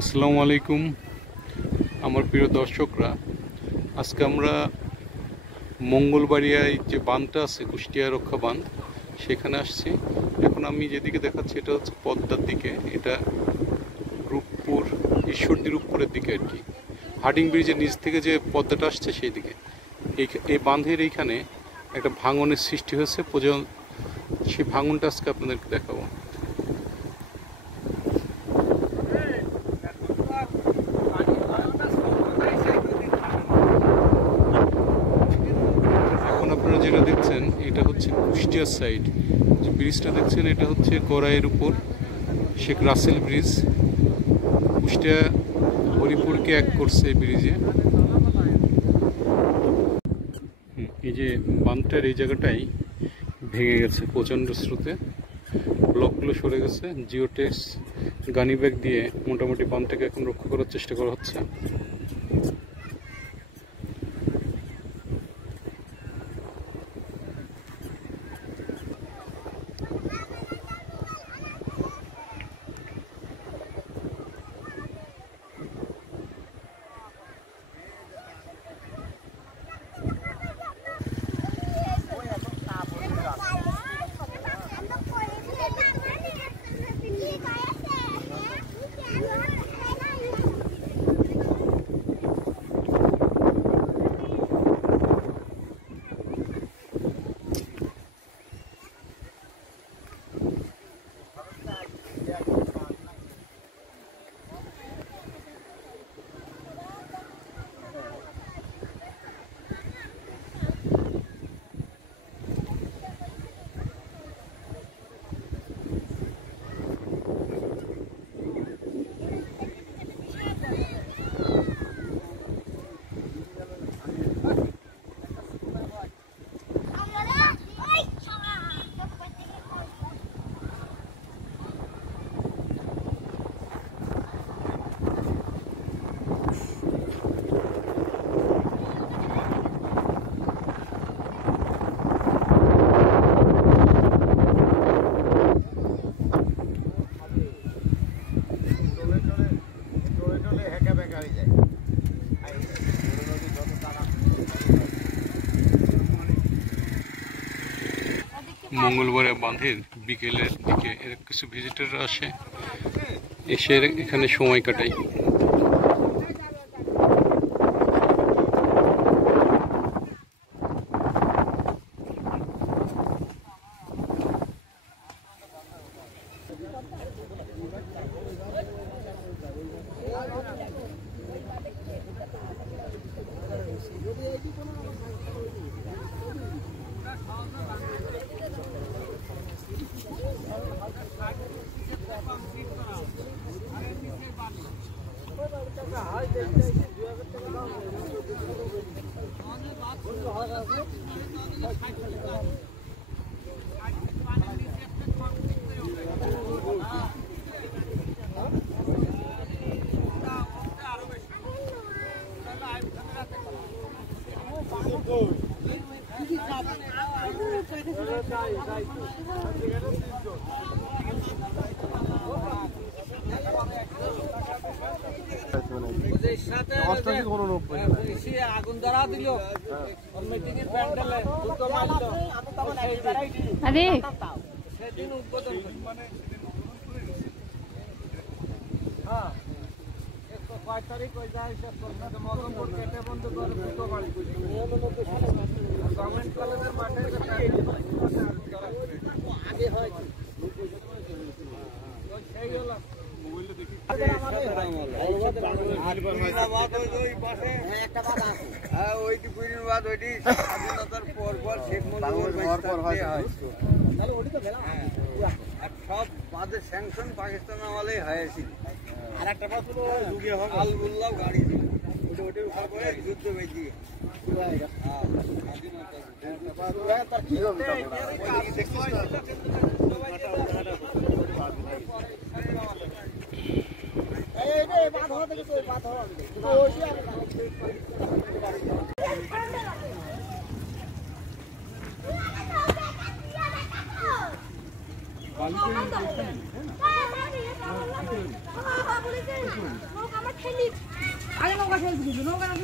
আসসালামু আলাইকুম আমার প্রিয় দর্শকরা, আজকে আমরা মঙ্গলবাড়িয়ায় যে বাঁধটা আছে কুষ্টিয়া রক্ষা বাঁধ সেখানে আসছি। এখন আমি যেদিকে দেখাচ্ছি এটা হচ্ছে পদ্মার দিকে, এটা রূপপুর ঈশ্বরদীর উপরের দিকে আর কি, হার্ডিং ব্রিজের নিচ থেকে যে পদ্মাটা আসছে সেই দিকে। এই বাঁধের এইখানে একটা ভাঙনের সৃষ্টি হয়েছে, সেই ভাঙনটা আজকে আপনাদেরকে দেখাবো। যেটা দেখছেন এটা হচ্ছে কুষ্টিয়ার সাইড, যে ব্রিজটা দেখছেন এটা হচ্ছে গড়াইয়ের উপর শেখ রাসেল ব্রিজ। কুষ্টিয়া হরিপুরকে এক করছে এই ব্রিজে। এই যে বাঁধটার এই জায়গাটাই ভেঙে গেছে প্রচণ্ড স্রোতে, ব্লকগুলো সরে গেছে। জিওটেক্স গানি ব্যাগ দিয়ে মোটামুটি বাঁধটাকে এখন রক্ষা করার চেষ্টা করা হচ্ছে। মঙ্গলবার বাঁধের বিকেলের দিকে কিছু ভিজিটররা আসে, এসে এখানে সময় কাটায়। আগুন ধরা দিল সেদিন উদ্বোধন কয় তারিখ ওই যায় কেটে বন্ধ করে গভর্নমেন্ট কলেজের মাঠে আগে হয় সেই হলো স্বাধীনতার পর পর শেখ সব বাদের স্যাংশন পাকিস্তান আমলেই হয়েছে। আর একটা আলবুল্লাহ গাড়ি ওটার উপর করে যুদ্ধ বেঁচে বালুচরি নৌকা